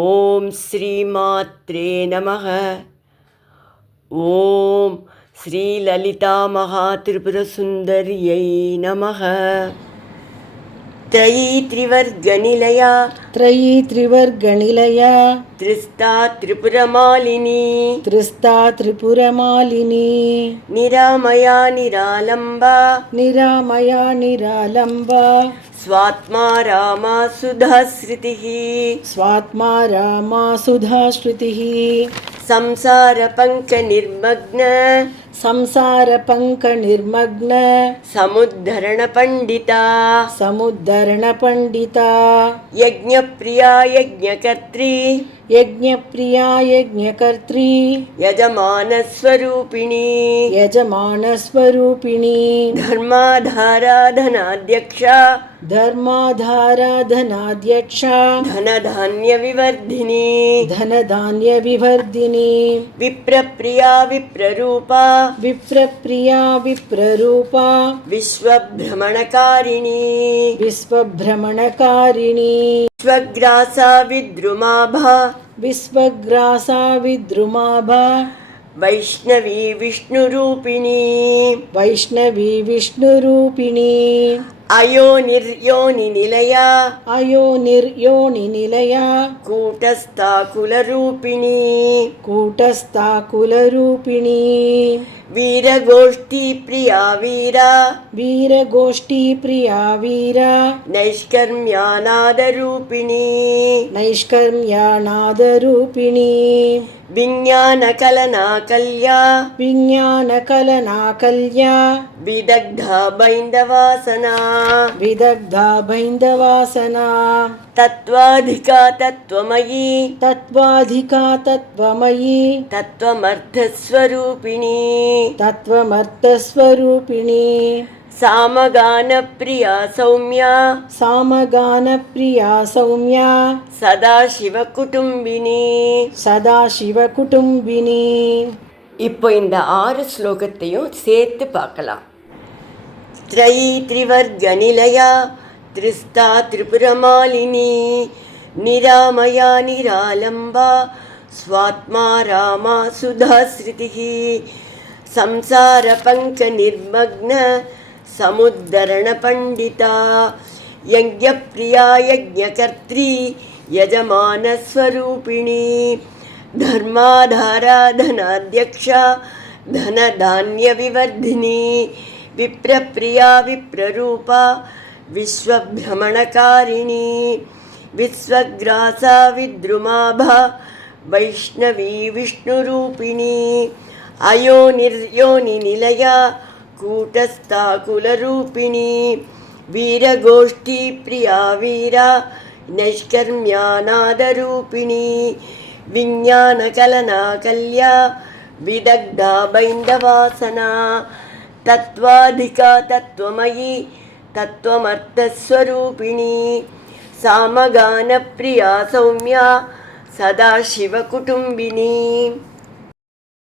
ఓం శ్రీమాత్రే నమః. ఓం శ్రీ లలితా మహాత్రిపురసుందర్యై నమః. త్రయీ త్రివర్గనిలయా త్రిస్తా త్రిపురమాలిని నిరామయా నిరాలంబా స్వాత్మా రామా సుధా శృతిః సంసార పంక నిర్మగ్న సముద్ధరణ పండిత యజ్ఞప్రియా యజ్ఞకర్త్రీ యజమాన స్వరూపిణి ధర్మాధారాధనాధ్యక్ష ధనధాన్య వివర్ధిని విప్రప్రియా విప్రరూపా విశ్వభ్రమణకారిణి విశ్వగ్రాసా విద్రుమాభా వైష్ణవీ విష్ణురూపిణి అయోనిర్యోని నిలయా కూటస్థాకులరూపిణి వీరగోష్ఠీ ప్రియా వీర నైష్కర్మ్యానాదరూపిణి విజ్ఞానకలనా కల్యా విదగ్ధా బైందవాసనా తత్వాధికా తత్వమయీ తత్వమర్థస్వరూపిణి సామగాన ప్రియా సౌమ్య సదాశివ కుటుంబిని. இப்போ இந்த 6 ஸ்லோகத்தையும் சேர்த்து பார்க்கலாம். த்ரயீ த்ரிவர்க நிலையா த்ரிஸ்தா திரிபுரமாலினி நிராமயா நிராலம்பா ஸ்வாத்மா ராமா சுதாஸ்ருதிः సంసార పంక నిర్మగ్న సముద్ధరణ పండిత యజ్ఞప్రియా యజ్ఞకర్త్రీ యజమాన స్వరూపిణి ధర్మాధారాధనాధ్యక్ష ధనధాన్య వివర్ధిని విప్రప్రియా విప్రరూపా విశ్వభ్రమణకారిణి విశ్వగ్రాసా విద్రుమాభా వైష్ణవీ విష్ణురూపిణి అయోనిర్యోని నిలయా కూటస్థాకులరూపిణి వీరగోష్ఠీ ప్రియా వీర నైష్కర్మ్యానాదరూపిణి విజ్ఞానకలనా కల్యా విదగ్ధా బైందవాసనా తత్వాధికా తత్వమయీ తత్వమర్థస్వరూపిణి సామగాన ప్రియా సౌమ్య సదాశివ కుటుంబిని.